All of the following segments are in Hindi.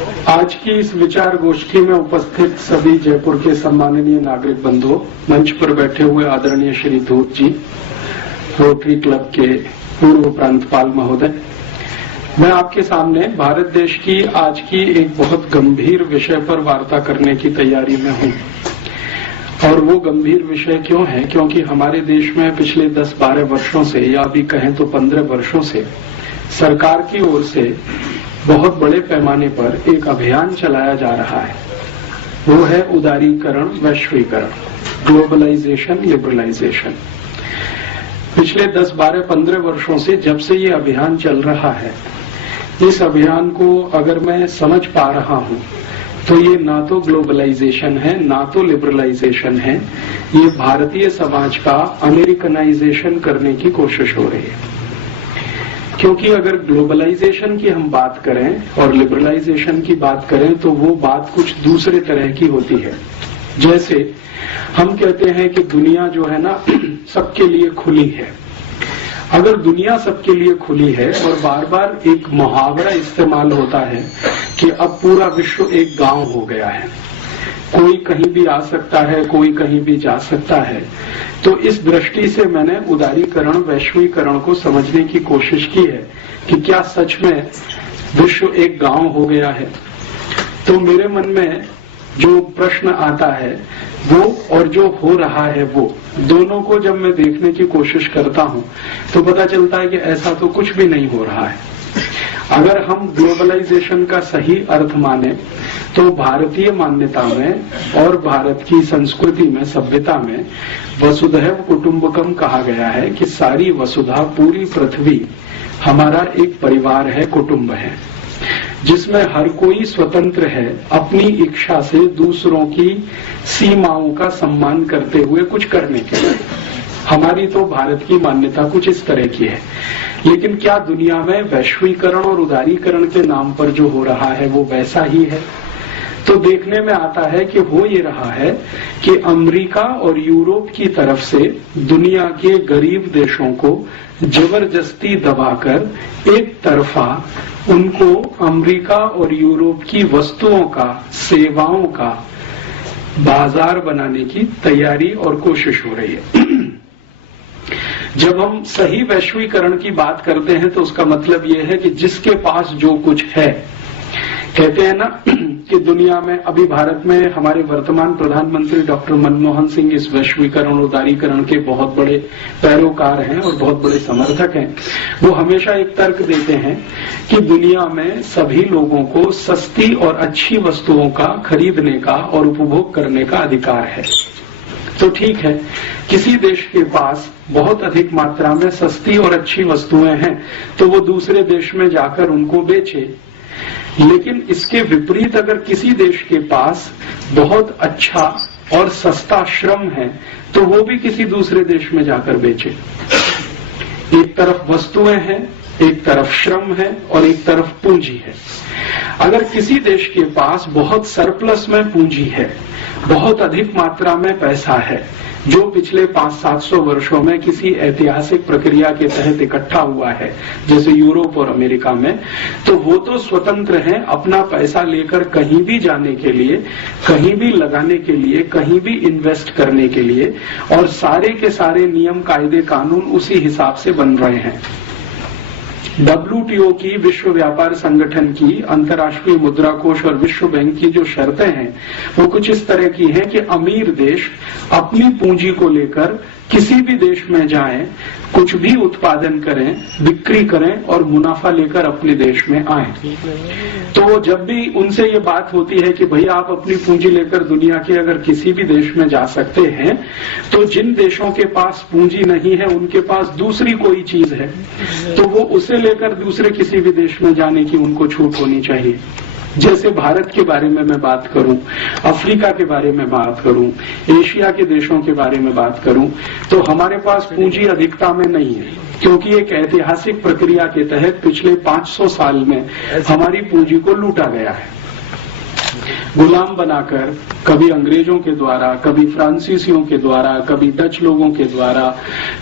आज की इस विचार गोष्ठी में उपस्थित सभी जयपुर के सम्माननीय नागरिक बंधुओं, मंच पर बैठे हुए आदरणीय श्री धूत जी, रोटरी क्लब के पूर्व प्रांतपाल महोदय, मैं आपके सामने भारत देश की आज की एक बहुत गंभीर विषय पर वार्ता करने की तैयारी में हूं। और वो गंभीर विषय क्यों है? क्योंकि हमारे देश में पिछले 10-12 वर्षों से, या भी कहें तो 15 वर्षों से, सरकार की ओर से बहुत बड़े पैमाने पर एक अभियान चलाया जा रहा है। वो है उदारीकरण, वैश्वीकरण, ग्लोबलाइजेशन, लिबरलाइजेशन। पिछले 10-12-15 वर्षों से जब से ये अभियान चल रहा है, इस अभियान को अगर मैं समझ पा रहा हूं तो ये ना तो ग्लोबलाइजेशन है, ना तो लिबरलाइजेशन है, ये भारतीय समाज का अमेरिकनाइजेशन करने की कोशिश हो रही है। क्योंकि अगर ग्लोबलाइजेशन की हम बात करें और लिबरलाइजेशन की बात करें तो वो बात कुछ दूसरे तरह की होती है। जैसे हम कहते हैं कि दुनिया जो है ना सबके लिए खुली है। अगर दुनिया सबके लिए खुली है और बार बार एक मुहावरा इस्तेमाल होता है कि अब पूरा विश्व एक गांव हो गया है, कोई कहीं भी आ सकता है, कोई कहीं भी जा सकता है, तो इस दृष्टि से मैंने उदारीकरण, वैश्वीकरण को समझने की कोशिश की है कि क्या सच में विश्व एक गांव हो गया है। तो मेरे मन में जो प्रश्न आता है वो और जो हो रहा है वो दोनों को जब मैं देखने की कोशिश करता हूं तो पता चलता है कि ऐसा तो कुछ भी नहीं हो रहा है। अगर हम ग्लोबलाइजेशन का सही अर्थ माने तो भारतीय मान्यता में और भारत की संस्कृति में, सभ्यता में वसुधैव कुटुंबकम कहा गया है कि सारी वसुधा, पूरी पृथ्वी हमारा एक परिवार है, कुटुंब है, जिसमें हर कोई स्वतंत्र है अपनी इच्छा से दूसरों की सीमाओं का सम्मान करते हुए कुछ करने के लिए। हमारी तो भारत की मान्यता कुछ इस तरह की है। लेकिन क्या दुनिया में वैश्वीकरण और उदारीकरण के नाम पर जो हो रहा है वो वैसा ही है? तो देखने में आता है कि हो ये रहा है कि अमेरिका और यूरोप की तरफ से दुनिया के गरीब देशों को जबरदस्ती दबाकर एक तरफा उनको अमेरिका और यूरोप की वस्तुओं का, सेवाओं का बाजार बनाने की तैयारी और कोशिश हो रही है। जब हम सही वैश्वीकरण की बात करते हैं तो उसका मतलब यह है कि जिसके पास जो कुछ है, कहते हैं ना कि दुनिया में, अभी भारत में हमारे वर्तमान प्रधानमंत्री डॉक्टर मनमोहन सिंह इस वैश्वीकरण, उदारीकरण के बहुत बड़े पैरोकार हैं और बहुत बड़े समर्थक हैं। वो हमेशा एक तर्क देते हैं कि दुनिया में सभी लोगों को सस्ती और अच्छी वस्तुओं का खरीदने का और उपभोग करने का अधिकार है। तो ठीक है, किसी देश के पास बहुत अधिक मात्रा में सस्ती और अच्छी वस्तुएं हैं तो वो दूसरे देश में जाकर उनको बेचे। लेकिन इसके विपरीत अगर किसी देश के पास बहुत अच्छा और सस्ता श्रम है तो वो भी किसी दूसरे देश में जाकर बेचे। एक तरफ वस्तुएं हैं, एक तरफ श्रम है और एक तरफ पूंजी है। अगर किसी देश के पास बहुत सरप्लस में पूंजी है, बहुत अधिक मात्रा में पैसा है, जो पिछले 500-700 वर्षों में किसी ऐतिहासिक प्रक्रिया के तहत इकट्ठा हुआ है, जैसे यूरोप और अमेरिका में, तो वो तो स्वतंत्र हैं अपना पैसा लेकर कहीं भी जाने के लिए, कहीं भी लगाने के लिए, कहीं भी इन्वेस्ट करने के लिए, और सारे के सारे नियम, कायदे, कानून उसी हिसाब से बन रहे हैं। WTO की, विश्व व्यापार संगठन की, अंतर्राष्ट्रीय मुद्रा कोष और विश्व बैंक की जो शर्तें हैं वो कुछ इस तरह की हैं कि अमीर देश अपनी पूंजी को लेकर किसी भी देश में जाएं, कुछ भी उत्पादन करें, बिक्री करें और मुनाफा लेकर अपने देश में आएं। तो जब भी उनसे ये बात होती है कि भैया आप अपनी पूंजी लेकर दुनिया के अगर किसी भी देश में जा सकते हैं, तो जिन देशों के पास पूंजी नहीं है उनके पास दूसरी कोई चीज है, तो वो उसे लेकर दूसरे किसी भी देश में जाने की उनको छूट होनी चाहिए। जैसे भारत के बारे में मैं बात करूं, अफ्रीका के बारे में बात करूं, एशिया के देशों के बारे में बात करूं, तो हमारे पास पूंजी अधिकता में नहीं है, क्योंकि एक ऐतिहासिक प्रक्रिया के तहत पिछले 500 साल में हमारी पूंजी को लूटा गया है। गुलाम बनाकर, कभी अंग्रेजों के द्वारा, कभी फ्रांसीसियों के द्वारा, कभी डच लोगों के द्वारा,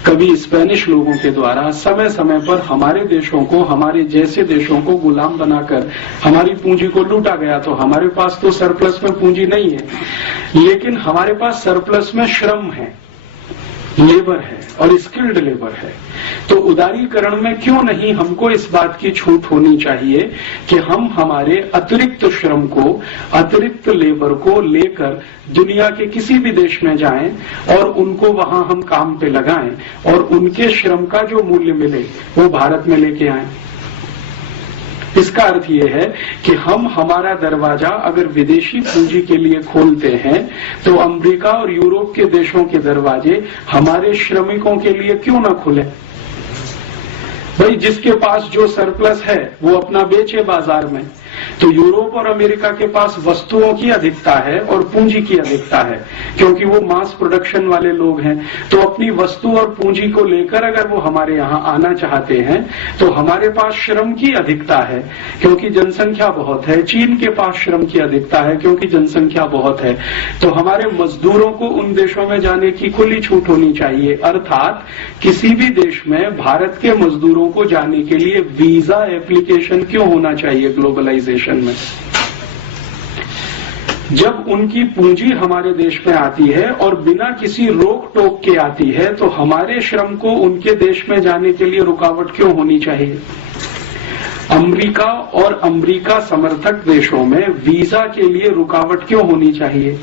कभी स्पेनिश लोगों के द्वारा समय समय पर हमारे देशों को, हमारे जैसे देशों को गुलाम बनाकर हमारी पूंजी को लूटा गया। तो हमारे पास तो सरप्लस में पूंजी नहीं है, लेकिन हमारे पास सरप्लस में श्रम है, लेबर है और स्किल्ड लेबर है। तो उदारीकरण में क्यों नहीं हमको इस बात की छूट होनी चाहिए कि हम हमारे अतिरिक्त श्रम को, अतिरिक्त लेबर को लेकर दुनिया के किसी भी देश में जाएं और उनको वहां हम काम पे लगाएं और उनके श्रम का जो मूल्य मिले वो भारत में लेके आएं। इसका अर्थ यह है कि हम हमारा दरवाजा अगर विदेशी पूंजी के लिए खोलते हैं तो अमेरिका और यूरोप के देशों के दरवाजे हमारे श्रमिकों के लिए क्यों ना खुले। भाई जिसके पास जो सरप्लस है वो अपना बेचे बाजार में। तो यूरोप और अमेरिका के पास वस्तुओं की अधिकता है और पूंजी की अधिकता है, क्योंकि वो मास प्रोडक्शन वाले लोग हैं। तो अपनी वस्तु और पूंजी को लेकर अगर वो हमारे यहाँ आना चाहते हैं तो हमारे पास श्रम की अधिकता है क्योंकि जनसंख्या बहुत है। चीन के पास श्रम की अधिकता है क्योंकि जनसंख्या बहुत है। तो हमारे मजदूरों को उन देशों में जाने की खुली छूट होनी चाहिए। अर्थात किसी भी देश में भारत के मजदूरों को जाने के लिए वीजा एप्लीकेशन क्यों होना चाहिए ग्लोबलाइजेशन में। जब उनकी पूंजी हमारे देश में आती है और बिना किसी रोक टोक के आती है तो हमारे श्रम को उनके देश में जाने के लिए रुकावट क्यों होनी चाहिए। अमेरिका और अमेरिका समर्थक देशों में वीजा के लिए रुकावट क्यों होनी चाहिए।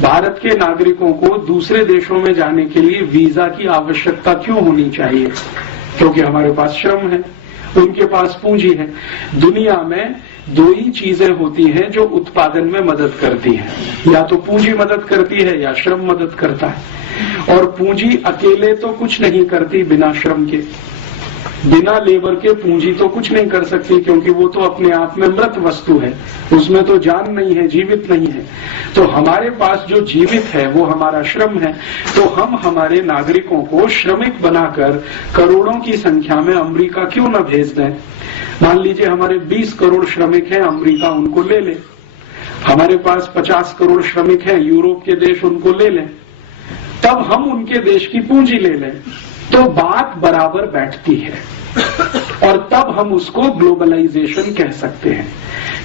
भारत के नागरिकों को दूसरे देशों में जाने के लिए वीजा की आवश्यकता क्यों होनी चाहिए, क्योंकि हमारे पास श्रम है, उनके पास पूंजी है। दुनिया में दो ही चीजें होती हैं जो उत्पादन में मदद करती हैं, या तो पूंजी मदद करती है या श्रम मदद करता है। और पूंजी अकेले तो कुछ नहीं करती बिना श्रम के, बिना लेबर के पूंजी तो कुछ नहीं कर सकती, क्योंकि वो तो अपने आप में मृत वस्तु है, उसमें तो जान नहीं है, जीवित नहीं है। तो हमारे पास जो जीवित है वो हमारा श्रम है। तो हम हमारे नागरिकों को श्रमिक बनाकर करोड़ों की संख्या में अमेरिका क्यों न भेज दें। मान लीजिए हमारे 20 करोड़ श्रमिक हैं, अमेरिका उनको ले ले। हमारे पास 50 करोड़ श्रमिक हैं, यूरोप के देश उनको ले लें, तब हम उनके देश की पूंजी ले लें तो बात बराबर बैठती है और तब हम उसको ग्लोबलाइजेशन कह सकते हैं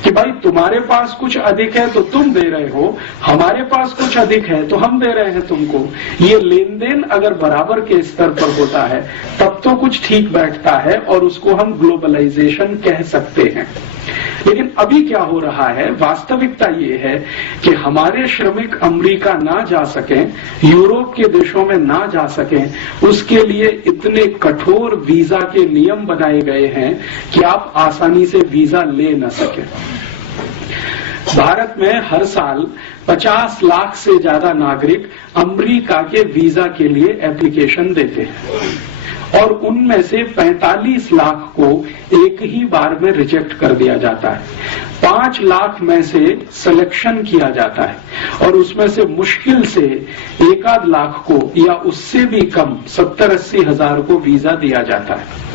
कि भाई तुम्हारे पास कुछ अधिक है तो तुम दे रहे हो, हमारे पास कुछ अधिक है तो हम दे रहे हैं तुमको। ये लेन देन अगर बराबर के स्तर पर होता है तब तो कुछ ठीक बैठता है और उसको हम ग्लोबलाइजेशन कह सकते हैं। लेकिन अभी क्या हो रहा है, वास्तविकता ये है कि हमारे श्रमिक अमेरिका ना जा सकें, यूरोप के देशों में ना जा सकें, उसके लिए इतने कठोर वीजा के नियम बनाए गए हैं कि आप आसानी से वीजा ले न सकें। भारत में हर साल 50 लाख से ज्यादा नागरिक अमेरिका के वीजा के लिए एप्लीकेशन देते हैं और उनमें से 45 लाख को एक ही बार में रिजेक्ट कर दिया जाता है। 5 लाख में से सिलेक्शन किया जाता है और उसमें से मुश्किल से 1-8 लाख को या उससे भी कम 70-80 हजार को वीजा दिया जाता है।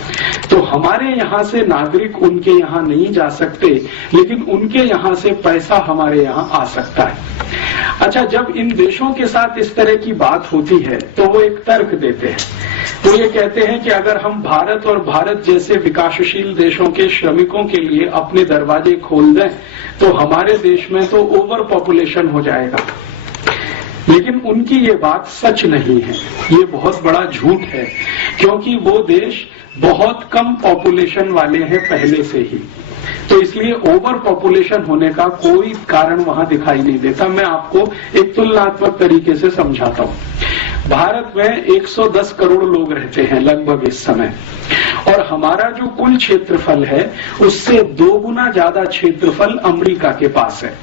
तो हमारे यहाँ से नागरिक उनके यहाँ नहीं जा सकते, लेकिन उनके यहाँ से पैसा हमारे यहाँ आ सकता है। अच्छा, जब इन देशों के साथ इस तरह की बात होती है तो वो एक तर्क देते हैं। वो ये कहते हैं कि अगर हम भारत और भारत जैसे विकासशील देशों के श्रमिकों के लिए अपने दरवाजे खोल दें तो हमारे देश में तो ओवर पॉपुलेशन हो जाएगा। लेकिन उनकी ये बात सच नहीं है, ये बहुत बड़ा झूठ है, क्योंकि वो देश बहुत कम पॉपुलेशन वाले हैं पहले से ही। तो इसलिए ओवर पॉपुलेशन होने का कोई कारण वहां दिखाई नहीं देता। मैं आपको एक तुलनात्मक तरीके से समझाता हूं। भारत में 110 करोड़ लोग रहते हैं लगभग इस समय, और हमारा जो कुल क्षेत्रफल है उससे 2 गुना ज्यादा क्षेत्रफल अमेरिका के पास है।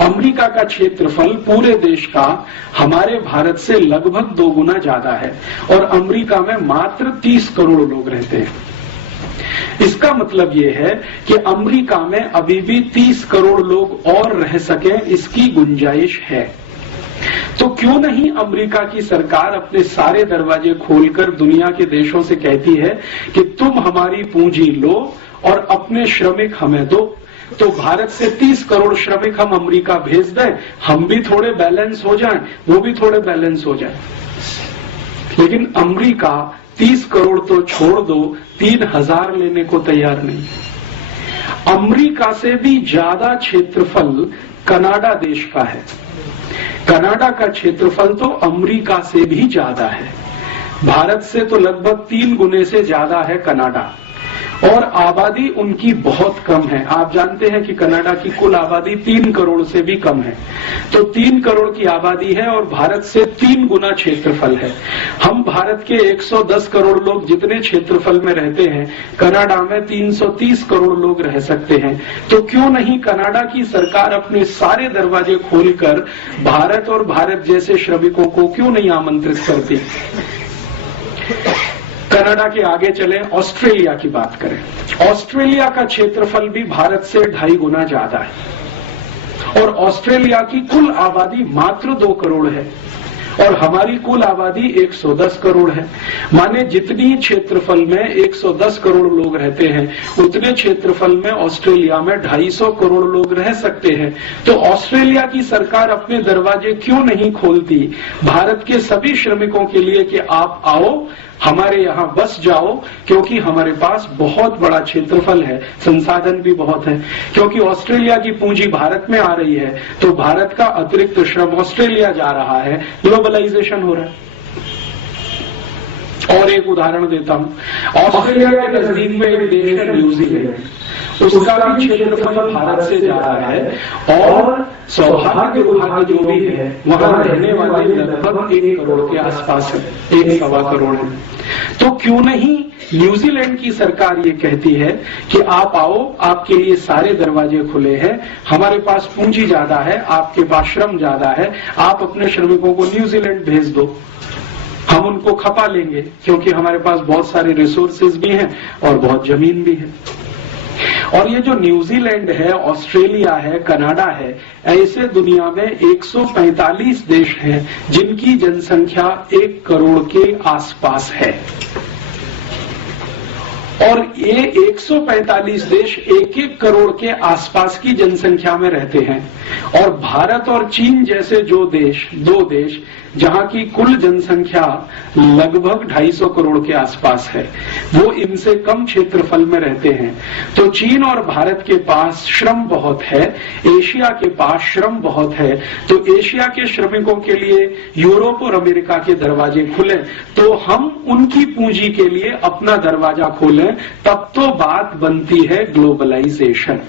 अमेरिका का क्षेत्रफल पूरे देश का हमारे भारत से लगभग 2 गुना ज्यादा है और अमेरिका में मात्र 30 करोड़ लोग रहते हैं। इसका मतलब ये है कि अमेरिका में अभी भी 30 करोड़ लोग और रह सकें, इसकी गुंजाइश है। तो क्यों नहीं अमेरिका की सरकार अपने सारे दरवाजे खोलकर दुनिया के देशों से कहती है कि तुम हमारी पूंजी लो और अपने श्रमिक हमें दो। तो भारत से 30 करोड़ श्रमिक हम अमेरिका भेज दें, हम भी थोड़े बैलेंस हो जाएं, वो भी थोड़े बैलेंस हो जाएं। लेकिन अमेरिका 30 करोड़ तो छोड़ दो, 3000 लेने को तैयार नहीं। अमेरिका से भी ज्यादा क्षेत्रफल कनाडा देश का है। कनाडा का क्षेत्रफल तो अमेरिका से भी ज्यादा है। भारत से तो लगभग 3 गुने से ज्यादा है कनाडा, और आबादी उनकी बहुत कम है। आप जानते हैं कि कनाडा की कुल आबादी 3 करोड़ से भी कम है। तो 3 करोड़ की आबादी है और भारत से 3 गुना क्षेत्रफल है। हम भारत के 110 करोड़ लोग जितने क्षेत्रफल में रहते हैं, कनाडा में 330 करोड़ लोग रह सकते हैं। तो क्यों नहीं कनाडा की सरकार अपने सारे दरवाजे खोलकर भारत और भारत जैसे श्रमिकों को क्यों नहीं आमंत्रित करती। कनाडा के आगे चले, ऑस्ट्रेलिया की बात करें। ऑस्ट्रेलिया का क्षेत्रफल भी भारत से 2.5 गुना ज्यादा है और ऑस्ट्रेलिया की कुल आबादी मात्र 2 करोड़ है और हमारी कुल आबादी 110 करोड़ है। माने जितनी क्षेत्रफल में 110 करोड़ लोग रहते हैं, उतने क्षेत्रफल में ऑस्ट्रेलिया में 250 करोड़ लोग रह सकते हैं। तो ऑस्ट्रेलिया की सरकार अपने दरवाजे क्यों नहीं खोलती भारत के सभी श्रमिकों के लिए कि आप आओ, हमारे यहां बस जाओ, क्योंकि हमारे पास बहुत बड़ा क्षेत्रफल है, संसाधन भी बहुत है। क्योंकि ऑस्ट्रेलिया की पूंजी भारत में आ रही है, तो भारत का अतिरिक्त श्रम ऑस्ट्रेलिया जा रहा है, ग्लोबलाइजेशन हो रहा है। और एक उदाहरण देता हूं, ऑस्ट्रेलिया के नजदीक में एक देश है न्यूजीलैंड, उसका भी क्षेत्रफल भारत से ज्यादा है और सौभाग्य विभाग जो भी है वहां रहने वाले लगभग 1 करोड़ के आसपास है, 1.25 करोड़ है। तो क्यों नहीं न्यूजीलैंड की सरकार ये कहती है कि आप आओ, आपके लिए सारे दरवाजे खुले हैं, हमारे पास पूंजी ज्यादा है, आपके पास श्रम ज्यादा है, आप अपने श्रमिकों को न्यूजीलैंड भेज दो, हम उनको खपा लेंगे, क्योंकि हमारे पास बहुत सारे रिसोर्सेज भी हैं और बहुत जमीन भी है। और ये जो न्यूजीलैंड है, ऑस्ट्रेलिया है, कनाडा है, ऐसे दुनिया में 145 देश हैं जिनकी जनसंख्या 1 करोड़ के आसपास है। और ये 145 देश 1-1 करोड़ के आसपास की जनसंख्या में रहते हैं। और भारत और चीन जैसे जो देश, 2 देश जहां की कुल जनसंख्या लगभग 250 करोड़ के आसपास है, वो इनसे कम क्षेत्रफल में रहते हैं। तो चीन और भारत के पास श्रम बहुत है, एशिया के पास श्रम बहुत है। तो एशिया के श्रमिकों के लिए यूरोप और अमेरिका के दरवाजे खुले, तो हम उनकी पूंजी के लिए अपना दरवाजा खोलें, तब तो बात बनती है ग्लोबलाइजेशन,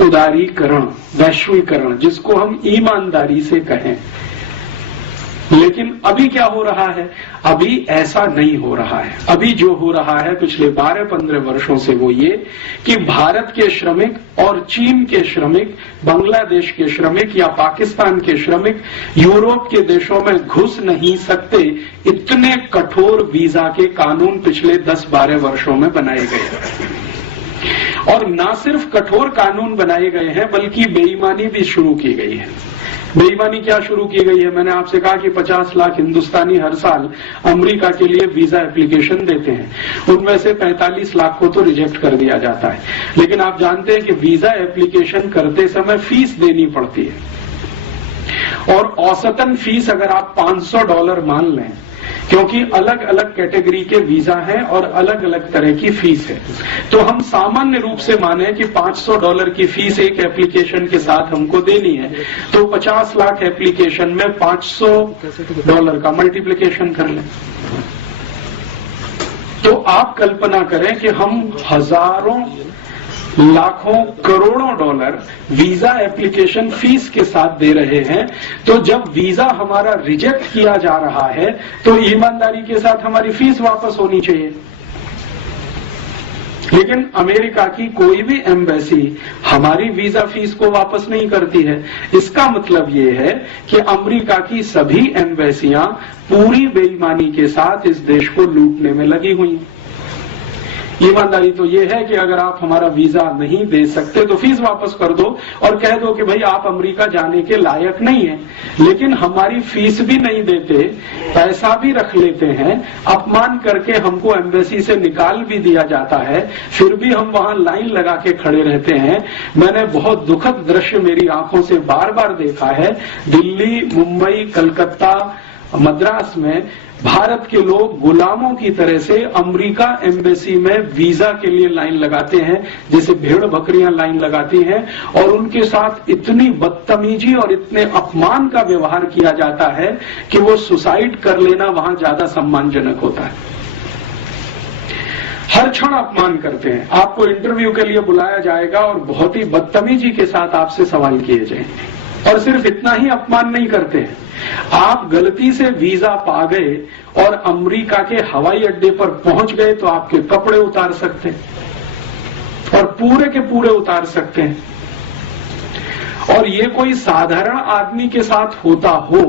उदारीकरण, वैश्वीकरण, जिसको हम ईमानदारी से कहें। लेकिन अभी क्या हो रहा है? अभी ऐसा नहीं हो रहा है। अभी जो हो रहा है पिछले 12-15 वर्षों से वो ये कि भारत के श्रमिक और चीन के श्रमिक, बांग्लादेश के श्रमिक या पाकिस्तान के श्रमिक यूरोप के देशों में घुस नहीं सकते। इतने कठोर वीजा के कानून पिछले 10-12 वर्षों में बनाए गए और न सिर्फ कठोर कानून बनाए गए हैं बल्कि बेईमानी भी शुरू की गई है। बेईमानी क्या शुरू की गई है? मैंने आपसे कहा कि 50 लाख हिंदुस्तानी हर साल अमेरिका के लिए वीजा एप्लीकेशन देते हैं, उनमें से 45 लाख को तो रिजेक्ट कर दिया जाता है। लेकिन आप जानते हैं कि वीजा एप्लीकेशन करते समय फीस देनी पड़ती है और औसतन फीस अगर आप $500 मान लें, क्योंकि अलग अलग कैटेगरी के वीजा हैं और अलग अलग तरह की फीस है, तो हम सामान्य रूप से माने कि $500 की फीस एक एप्लीकेशन के साथ हमको देनी है, तो 50 लाख एप्लीकेशन में $500 का मल्टीप्लिकेशन कर लें। तो आप कल्पना करें कि हम हजारों, लाखों, करोड़ों डॉलर वीजा एप्लीकेशन फीस के साथ दे रहे हैं। तो जब वीजा हमारा रिजेक्ट किया जा रहा है तो ईमानदारी के साथ हमारी फीस वापस होनी चाहिए। लेकिन अमेरिका की कोई भी एम्बेसी हमारी वीजा फीस को वापस नहीं करती है। इसका मतलब ये है कि अमेरिका की सभी एम्बेसियां पूरी बेईमानी के साथ इस देश को लूटने में लगी हुई हैं। ईमानदारी तो ये है कि अगर आप हमारा वीजा नहीं दे सकते तो फीस वापस कर दो और कह दो कि भाई आप अमेरिका जाने के लायक नहीं है। लेकिन हमारी फीस भी नहीं देते, पैसा भी रख लेते हैं, अपमान करके हमको एम्बेसी से निकाल भी दिया जाता है, फिर भी हम वहां लाइन लगा के खड़े रहते हैं। मैंने बहुत दुखद दृश्य मेरी आंखों से बार बार देखा है। दिल्ली, मुंबई, कलकत्ता, मद्रास में भारत के लोग गुलामों की तरह से अमेरिका एम्बेसी में वीजा के लिए लाइन लगाते हैं, जैसे भेड़ बकरियां लाइन लगाती हैं, और उनके साथ इतनी बदतमीजी और इतने अपमान का व्यवहार किया जाता है कि वो सुसाइड कर लेना वहां ज्यादा सम्मानजनक होता है। हर क्षण अपमान करते हैं। आपको इंटरव्यू के लिए बुलाया जाएगा और बहुत ही बदतमीजी के साथ आपसे सवाल किए जाएंगे। और सिर्फ इतना ही अपमान नहीं करते हैं, आप गलती से वीजा पा गए और अमेरिका के हवाई अड्डे पर पहुंच गए तो आपके कपड़े उतार सकते हैं, और पूरे के पूरे उतार सकते हैं। और ये कोई साधारण आदमी के साथ होता हो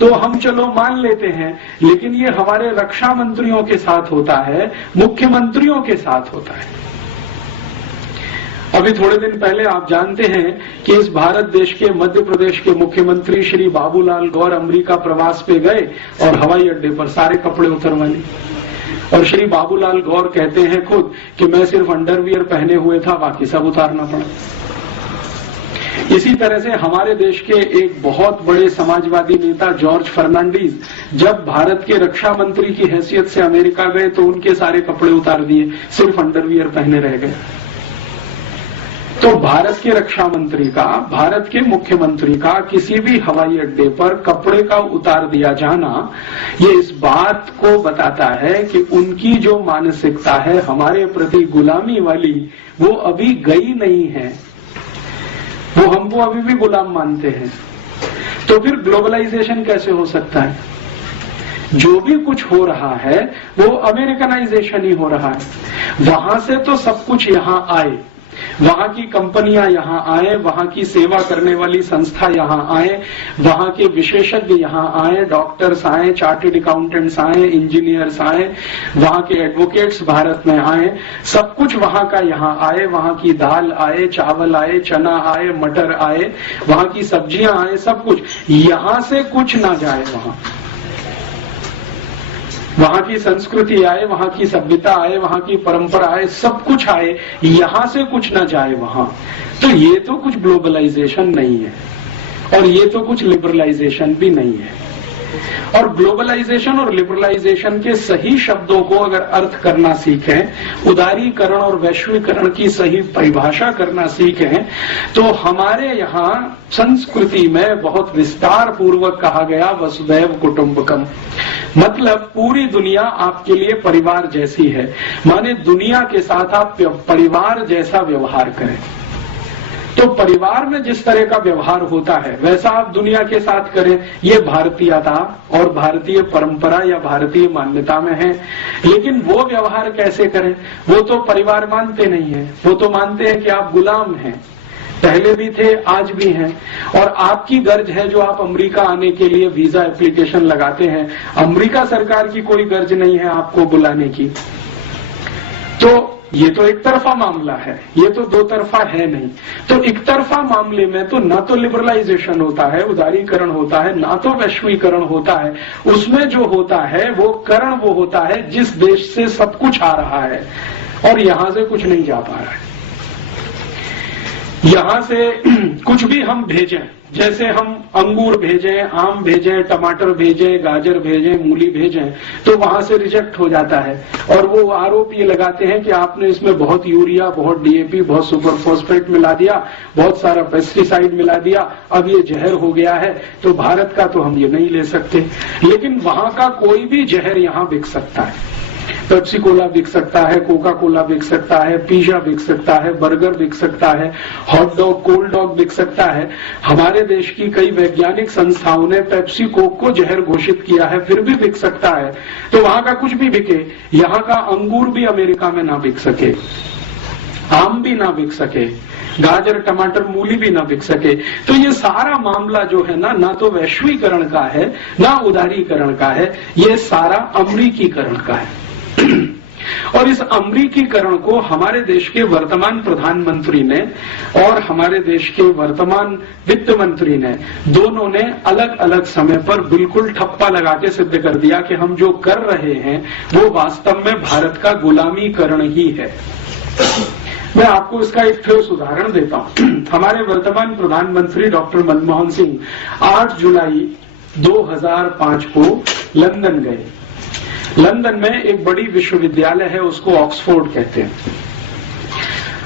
तो हम चलो मान लेते हैं, लेकिन ये हमारे रक्षा मंत्रियों के साथ होता है, मुख्यमंत्रियों के साथ होता है। अभी थोड़े दिन पहले आप जानते हैं कि इस भारत देश के मध्य प्रदेश के मुख्यमंत्री श्री बाबूलाल गौर अमेरिका प्रवास पे गए और हवाई अड्डे पर सारे कपड़े उतरवा लिए। और श्री बाबूलाल गौर कहते हैं खुद कि मैं सिर्फ अंडरवियर पहने हुए था, बाकी सब उतारना पड़ा। इसी तरह से हमारे देश के एक बहुत बड़े समाजवादी नेता जॉर्ज फर्नांडीज जब भारत के रक्षा मंत्री की हैसियत से अमेरिका गए तो उनके सारे कपड़े उतार दिए, सिर्फ अंडरवियर पहने रह गए। तो भारत के रक्षा मंत्री का, भारत के मुख्यमंत्री का किसी भी हवाई अड्डे पर कपड़े का उतार दिया जाना, ये इस बात को बताता है कि उनकी जो मानसिकता है हमारे प्रति गुलामी वाली, वो अभी गई नहीं है। वो हमको अभी भी गुलाम मानते हैं। तो फिर ग्लोबलाइजेशन कैसे हो सकता है? जो भी कुछ हो रहा है वो अमेरिकनाइजेशन ही हो रहा है। वहां से तो सब कुछ यहां आए, वहां की कंपनियां यहां आए, वहां की सेवा करने वाली संस्था यहां आए, वहां के विशेषज्ञ यहां आए, डॉक्टर्स आए, चार्टर्ड अकाउंटेंट्स आए, इंजीनियर्स आए, वहां के एडवोकेट्स भारत में आए, सब कुछ वहां का यहां आए। वहां की दाल आए, चावल आए, चना आए, मटर आए, वहां की सब्जियां आए, सब कुछ यहां से कुछ ना जाए। वहां की संस्कृति आए, वहां की सभ्यता आए, वहां की परंपरा आए, सब कुछ आए, यहां से कुछ ना जाए वहां। तो ये तो कुछ ग्लोबलाइजेशन नहीं है, और ये तो कुछ लिबरलाइजेशन भी नहीं है। और ग्लोबलाइजेशन और लिबरलाइजेशन के सही शब्दों को अगर अर्थ करना सीखें, उदारीकरण और वैश्वीकरण की सही परिभाषा करना सीखें, तो हमारे यहाँ संस्कृति में बहुत विस्तार पूर्वक कहा गया वसुधैव कुटुंबकम, मतलब पूरी दुनिया आपके लिए परिवार जैसी है। माने दुनिया के साथ आप परिवार जैसा व्यवहार करें। तो परिवार में जिस तरह का व्यवहार होता है वैसा आप दुनिया के साथ करें। ये भारतीयता और भारतीय परंपरा या भारतीय मान्यता में है। लेकिन वो व्यवहार कैसे करें? वो तो परिवार मानते नहीं है। वो तो मानते हैं कि आप गुलाम हैं, पहले भी थे, आज भी हैं, और आपकी गर्ज है जो आप अमेरिका आने के लिए वीजा एप्लीकेशन लगाते हैं। अमेरिका सरकार की कोई गर्ज नहीं है आपको बुलाने की। तो ये तो एक तरफा मामला है, ये तो दो तरफा है नहीं। तो एक तरफा मामले में तो ना तो लिबरलाइजेशन होता है, उदारीकरण होता है, ना तो वैश्वीकरण होता है। उसमें जो होता है वो करण वो होता है जिस देश से सब कुछ आ रहा है और यहां से कुछ नहीं जा पा रहा है। यहां से कुछ भी हम भेजें, जैसे हम अंगूर भेजें, आम भेजें, टमाटर भेजें, गाजर भेजें, मूली भेजें, तो वहां से रिजेक्ट हो जाता है। और वो आरोप ये लगाते हैं कि आपने इसमें बहुत यूरिया, बहुत डीएपी, बहुत सुपर फॉस्फेट मिला दिया, बहुत सारा पेस्टिसाइड मिला दिया, अब ये जहर हो गया है, तो भारत का तो हम ये नहीं ले सकते। लेकिन वहां का कोई भी जहर यहां बिक सकता है। पेप्सी कोला बिक सकता है, कोका कोला बिक सकता है, पिज्जा बिक सकता है, बर्गर बिक सकता है, हॉट डॉग, कोल्ड डॉग बिक सकता है। हमारे देश की कई वैज्ञानिक संस्थाओं ने पेप्सी कोक को जहर घोषित किया है, फिर भी बिक सकता है। तो वहां का कुछ भी बिके, यहाँ का अंगूर भी अमेरिका में ना बिक सके, आम भी ना बिक सके, गाजर, टमाटर, मूली भी ना बिक सके। तो ये सारा मामला जो है ना तो वैश्वीकरण का है, ना उदारीकरण का है, ये सारा अमरीकीकरण का है। और इस अमरीकीकरण को हमारे देश के वर्तमान प्रधानमंत्री ने और हमारे देश के वर्तमान वित्त मंत्री ने दोनों ने अलग अलग समय पर बिल्कुल ठप्पा लगा के सिद्ध कर दिया कि हम जो कर रहे हैं वो वास्तव में भारत का गुलामीकरण ही है। मैं आपको इसका एक ठोस उदाहरण देता हूं। हमारे वर्तमान प्रधानमंत्री डॉक्टर मनमोहन सिंह 8 जुलाई 2005 को लंदन गए। लंदन में एक बड़ी विश्वविद्यालय है, उसको ऑक्सफोर्ड कहते हैं।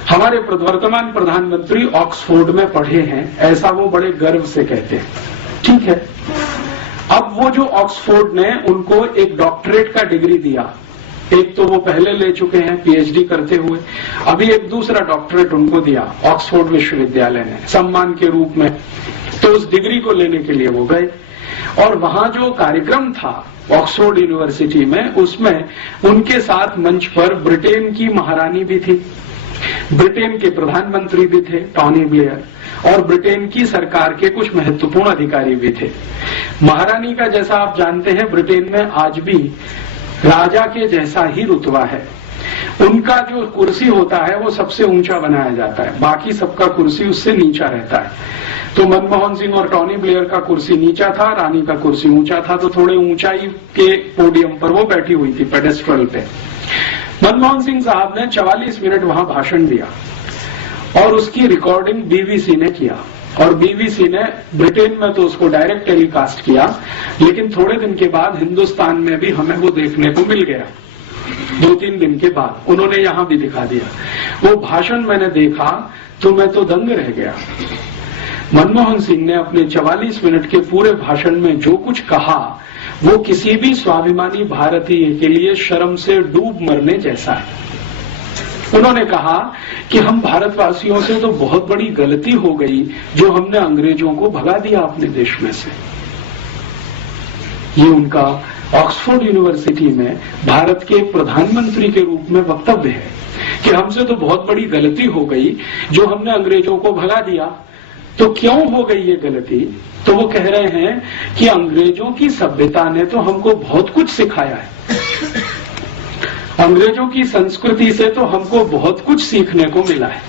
हमारे वर्तमान प्रधानमंत्री ऑक्सफोर्ड में पढ़े हैं, ऐसा वो बड़े गर्व से कहते हैं। ठीक है, अब वो जो ऑक्सफोर्ड ने उनको एक डॉक्टरेट का डिग्री दिया, एक तो वो पहले ले चुके हैं पीएचडी करते हुए, अभी एक दूसरा डॉक्टरेट उनको दिया ऑक्सफोर्ड विश्वविद्यालय ने सम्मान के रूप में। तो उस डिग्री को लेने के लिए वो गए और वहां जो कार्यक्रम था ऑक्सफोर्ड यूनिवर्सिटी में, उसमें उनके साथ मंच पर ब्रिटेन की महारानी भी थी, ब्रिटेन के प्रधानमंत्री भी थे टॉनी ब्लेयर, और ब्रिटेन की सरकार के कुछ महत्वपूर्ण अधिकारी भी थे। महारानी का, जैसा आप जानते हैं, ब्रिटेन में आज भी राजा के जैसा ही रुतबा है। उनका जो कुर्सी होता है वो सबसे ऊंचा बनाया जाता है, बाकी सबका कुर्सी उससे नीचा रहता है। तो मनमोहन सिंह और टॉनी ब्लेयर का कुर्सी नीचा था, रानी का कुर्सी ऊंचा था, तो थोड़े ऊंचाई के पोडियम पर वो बैठी हुई थी, पेडेस्ट्रल पे। मनमोहन सिंह साहब ने 44 मिनट वहां भाषण दिया और उसकी रिकॉर्डिंग बीबीसी ने किया, और बीबीसी ने ब्रिटेन में तो उसको डायरेक्ट टेलीकास्ट किया, लेकिन थोड़े दिन के बाद हिंदुस्तान में भी हमें वो देखने को मिल गया। 2-3 दिन के बाद उन्होंने यहां भी दिखा दिया। वो भाषण मैंने देखा तो मैं तो दंग रह गया। मनमोहन सिंह ने अपने 44 मिनट के पूरे भाषण में जो कुछ कहा वो किसी भी स्वाभिमानी भारतीय के लिए शर्म से डूब मरने जैसा है। उन्होंने कहा कि हम भारतवासियों से तो बहुत बड़ी गलती हो गई जो हमने अंग्रेजों को भगा दिया अपने देश में से। ये उनका ऑक्सफोर्ड यूनिवर्सिटी में भारत के प्रधानमंत्री के रूप में वक्तव्य है कि हमसे तो बहुत बड़ी गलती हो गई जो हमने अंग्रेजों को भगा दिया। तो क्यों हो गई ये गलती? तो वो कह रहे हैं कि अंग्रेजों की सभ्यता ने तो हमको बहुत कुछ सिखाया है, अंग्रेजों की संस्कृति से तो हमको बहुत कुछ सीखने को मिला है,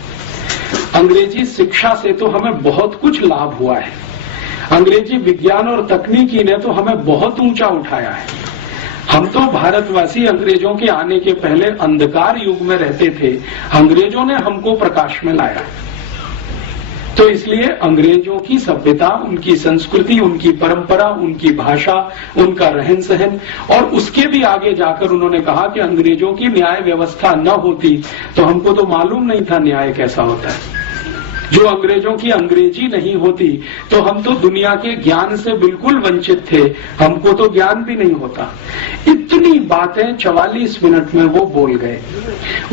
अंग्रेजी शिक्षा से तो हमें बहुत कुछ लाभ हुआ है, अंग्रेजी विज्ञान और तकनीकी ने तो हमें बहुत ऊंचा उठाया है। हम तो भारतवासी अंग्रेजों के आने के पहले अंधकार युग में रहते थे, अंग्रेजों ने हमको प्रकाश में लाया। तो इसलिए अंग्रेजों की सभ्यता, उनकी संस्कृति, उनकी परंपरा, उनकी भाषा, उनका रहन सहन, और उसके भी आगे जाकर उन्होंने कहा कि अंग्रेजों की न्याय व्यवस्था न होती तो हमको तो मालूम नहीं था न्याय कैसा होता है। जो अंग्रेजों की अंग्रेजी नहीं होती तो हम तो दुनिया के ज्ञान से बिल्कुल वंचित थे, हमको तो ज्ञान भी नहीं होता। इतनी बातें 44 मिनट में वो बोल गए।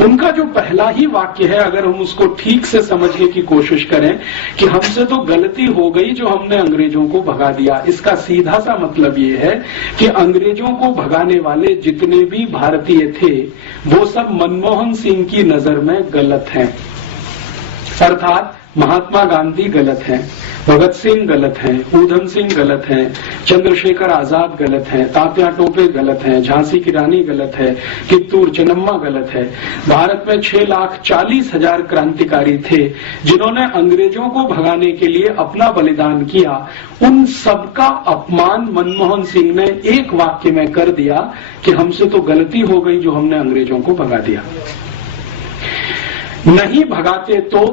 उनका जो पहला ही वाक्य है, अगर हम उसको ठीक से समझने की कोशिश करें कि हमसे तो गलती हो गई जो हमने अंग्रेजों को भगा दिया, इसका सीधा सा मतलब ये है कि अंग्रेजों को भगाने वाले जितने भी भारतीय थे वो सब मनमोहन सिंह की नजर में गलत हैं। अर्थात महात्मा गांधी गलत हैं, भगत सिंह गलत हैं, ऊधम सिंह गलत हैं, चंद्रशेखर आजाद गलत हैं, तात्या टोपे गलत हैं, झांसी की रानी गलत है, कित्तूर चेन्नम्मा गलत है। भारत में 6,40,000 क्रांतिकारी थे जिन्होंने अंग्रेजों को भगाने के लिए अपना बलिदान किया। उन सबका अपमान मनमोहन सिंह ने एक वाक्य में कर दिया कि हमसे तो गलती हो गई जो हमने अंग्रेजों को भगा दिया। नहीं भगाते तो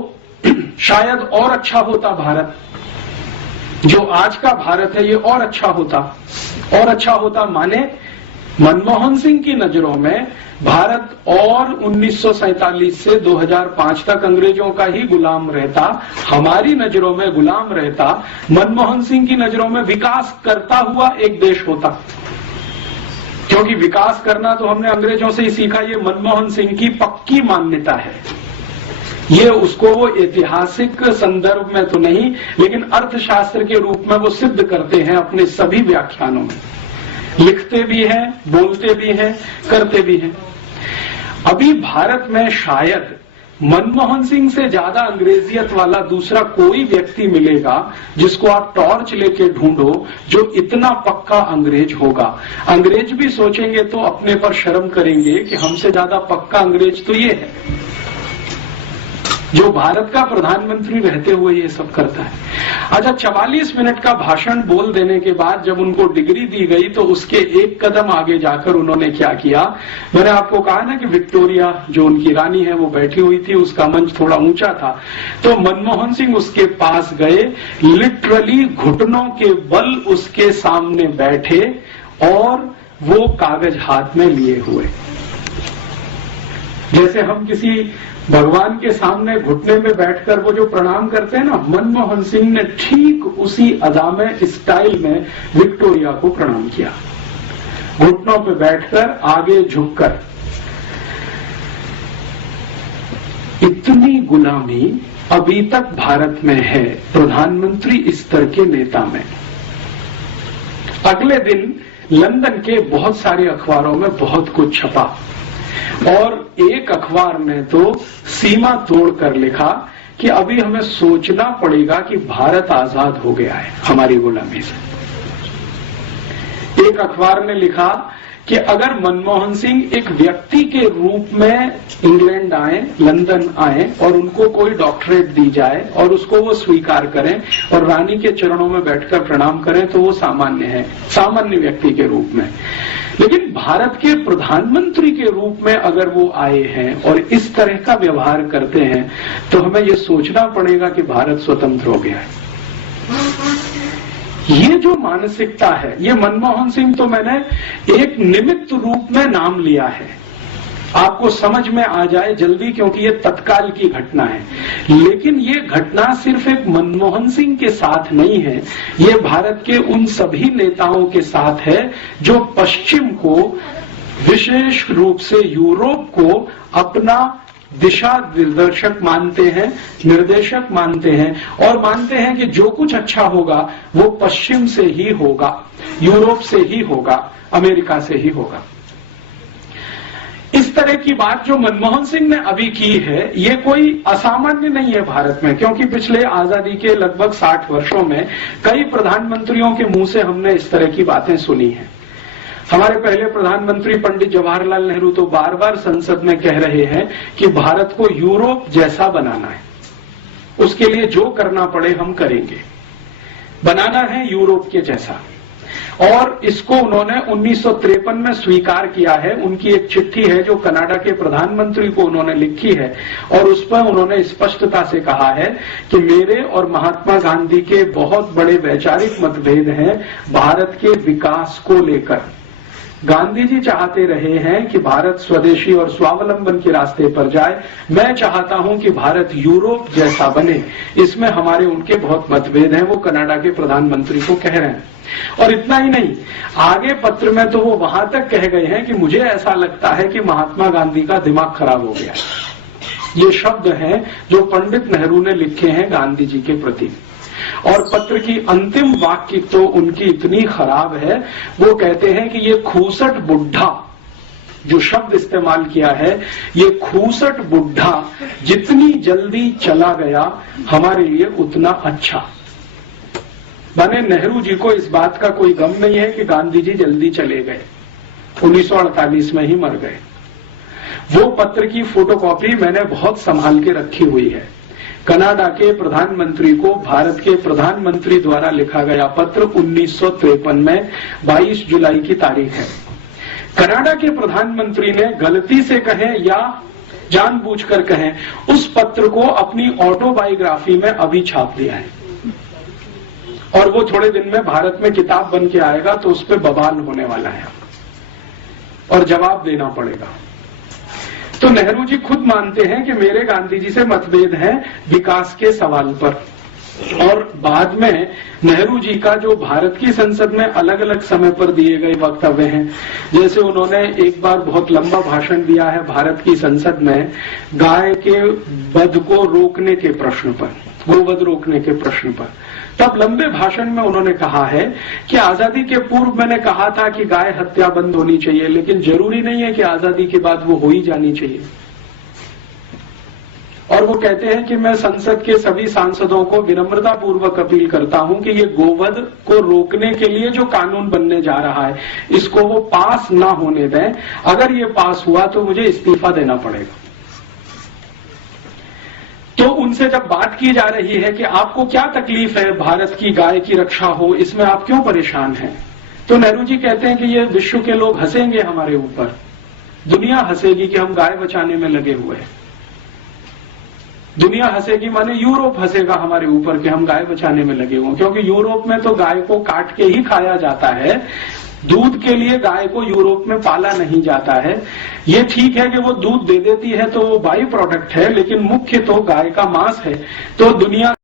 शायद और अच्छा होता भारत, जो आज का भारत है ये और अच्छा होता। और अच्छा होता माने मनमोहन सिंह की नजरों में भारत और 1947 से 2005 तक अंग्रेजों का ही गुलाम रहता, हमारी नजरों में गुलाम रहता। मनमोहन सिंह की नजरों में विकास करता हुआ एक देश होता, क्योंकि विकास करना तो हमने अंग्रेजों से ही सीखा। ये मनमोहन सिंह की पक्की मान्यता है। ये उसको वो ऐतिहासिक संदर्भ में तो नहीं, लेकिन अर्थशास्त्र के रूप में वो सिद्ध करते हैं अपने सभी व्याख्यानों में, लिखते भी हैं, बोलते भी हैं, करते भी हैं। अभी भारत में शायद मनमोहन सिंह से ज्यादा अंग्रेजियत वाला दूसरा कोई व्यक्ति मिलेगा जिसको आप टॉर्च लेके ढूंढो जो इतना पक्का अंग्रेज होगा। अंग्रेज भी सोचेंगे तो अपने पर शर्म करेंगे कि हमसे ज्यादा पक्का अंग्रेज तो ये है जो भारत का प्रधानमंत्री रहते हुए ये सब करता है। अच्छा, 44 मिनट का भाषण बोल देने के बाद जब उनको डिग्री दी गई तो उसके एक कदम आगे जाकर उन्होंने क्या किया, मैंने आपको कहा ना कि विक्टोरिया जो उनकी रानी है वो बैठी हुई थी, उसका मंच थोड़ा ऊंचा था, तो मनमोहन सिंह उसके पास गए, लिटरली घुटनों के बल उसके सामने बैठे और वो कागज हाथ में लिए हुए। जैसे हम किसी भगवान के सामने घुटने में बैठकर वो जो प्रणाम करते हैं ना, मनमोहन सिंह ने ठीक उसी अदा में, स्टाइल में विक्टोरिया को प्रणाम किया, घुटनों पे बैठकर, आगे झुककर। इतनी गुलामी अभी तक भारत में है प्रधानमंत्री स्तर के नेता में। अगले दिन लंदन के बहुत सारे अखबारों में बहुत कुछ छपा और एक अखबार ने तो सीमा तोड़कर लिखा कि अभी हमें सोचना पड़ेगा कि भारत आजाद हो गया है हमारी गुलामी से। एक अखबार ने लिखा कि अगर मनमोहन सिंह एक व्यक्ति के रूप में इंग्लैंड आए, लंदन आए और उनको कोई डॉक्टरेट दी जाए और उसको वो स्वीकार करें और रानी के चरणों में बैठकर प्रणाम करें तो वो सामान्य है, सामान्य व्यक्ति के रूप में। लेकिन भारत के प्रधानमंत्री के रूप में अगर वो आए हैं और इस तरह का व्यवहार करते हैं तो हमें ये सोचना पड़ेगा कि भारत स्वतंत्र हो गया है। ये जो मानसिकता है, ये मनमोहन सिंह तो मैंने एक निमित्त रूप में नाम लिया है, आपको समझ में आ जाए जल्दी, क्योंकि ये तत्काल की घटना है। लेकिन ये घटना सिर्फ एक मनमोहन सिंह के साथ नहीं है, ये भारत के उन सभी नेताओं के साथ है जो पश्चिम को, विशेष रूप से यूरोप को अपना दिशा निर्देशक मानते हैं, निर्देशक मानते हैं और मानते हैं कि जो कुछ अच्छा होगा वो पश्चिम से ही होगा, यूरोप से ही होगा, अमेरिका से ही होगा। इस तरह की बात जो मनमोहन सिंह ने अभी की है, ये कोई असामान्य नहीं है भारत में, क्योंकि पिछले आजादी के लगभग 60 वर्षों में कई प्रधानमंत्रियों के मुंह से हमने इस तरह की बातें सुनी हैं। हमारे पहले प्रधानमंत्री पंडित जवाहरलाल नेहरू तो बार बार संसद में कह रहे हैं कि भारत को यूरोप जैसा बनाना है, उसके लिए जो करना पड़े हम करेंगे, बनाना है यूरोप के जैसा। और इसको उन्होंने 1953 में स्वीकार किया है। उनकी एक चिट्ठी है जो कनाडा के प्रधानमंत्री को उन्होंने लिखी है और उस पर उन्होंने स्पष्टता से कहा है कि मेरे और महात्मा गांधी के बहुत बड़े वैचारिक मतभेद हैं भारत के विकास को लेकर। गांधी जी चाहते रहे हैं कि भारत स्वदेशी और स्वावलंबन के रास्ते पर जाए, मैं चाहता हूं कि भारत यूरोप जैसा बने। इसमें हमारे उनके बहुत मतभेद हैं, वो कनाडा के प्रधानमंत्री को कह रहे हैं। और इतना ही नहीं, आगे पत्र में तो वो वहां तक कह गए हैं कि मुझे ऐसा लगता है कि महात्मा गांधी का दिमाग खराब हो गया है। ये शब्द हैं जो पंडित नेहरू ने लिखे हैं गांधी जी के प्रति। और पत्र की अंतिम वाक्य तो उनकी इतनी खराब है, वो कहते हैं कि ये खूसट बुढ़ा, जो शब्द इस्तेमाल किया है, ये खूसट बुढ़ा जितनी जल्दी चला गया हमारे लिए उतना अच्छा। माने नेहरू जी को इस बात का कोई गम नहीं है कि गांधी जी जल्दी चले गए, 1948 में ही मर गए। वो पत्र की फोटोकॉपी मैंने बहुत संभाल के रखी हुई है। कनाडा के प्रधानमंत्री को भारत के प्रधानमंत्री द्वारा लिखा गया पत्र 1953 में 22 जुलाई की तारीख है। कनाडा के प्रधानमंत्री ने गलती से कहें या जानबूझकर कहें, उस पत्र को अपनी ऑटोबायोग्राफी में अभी छाप दिया है और वो थोड़े दिन में भारत में किताब बन के आएगा तो उस पर बवाल होने वाला है और जवाब देना पड़ेगा। तो नेहरू जी खुद मानते हैं कि मेरे गांधी जी से मतभेद हैं विकास के सवाल पर। और बाद में नेहरू जी का जो भारत की संसद में अलग अलग समय पर दिए गए वक्तव्य हैं, जैसे उन्होंने एक बार बहुत लंबा भाषण दिया है भारत की संसद में गाय के वध को रोकने के प्रश्न पर, गोवध रोकने के प्रश्न पर। तब लंबे भाषण में उन्होंने कहा है कि आजादी के पूर्व मैंने कहा था कि गाय हत्या बंद होनी चाहिए, लेकिन जरूरी नहीं है कि आजादी के बाद वो हो ही जानी चाहिए। और वो कहते हैं कि मैं संसद के सभी सांसदों को विनम्रता पूर्वक अपील करता हूं कि ये गोवध को रोकने के लिए जो कानून बनने जा रहा है इसको वो पास ना होने दें। अगर ये पास हुआ तो मुझे इस्तीफा देना पड़ेगा। तो उनसे जब बात की जा रही है कि आपको क्या तकलीफ है भारत की गाय की रक्षा हो, इसमें आप क्यों परेशान हैं, तो नेहरू जी कहते हैं कि ये विश्व के लोग हंसेंगे हमारे ऊपर, दुनिया हंसेगी कि हम गाय बचाने में लगे हुए हैं। दुनिया हंसेगी माने यूरोप हंसेगा हमारे ऊपर कि हम गाय बचाने में लगे हुए, क्योंकि यूरोप में तो गाय को काट के ही खाया जाता है। दूध के लिए गाय को यूरोप में पाला नहीं जाता है। ये ठीक है कि वो दूध दे देती है तो वो बाई प्रोडक्ट है, लेकिन मुख्य तो गाय का मांस है। तो दुनिया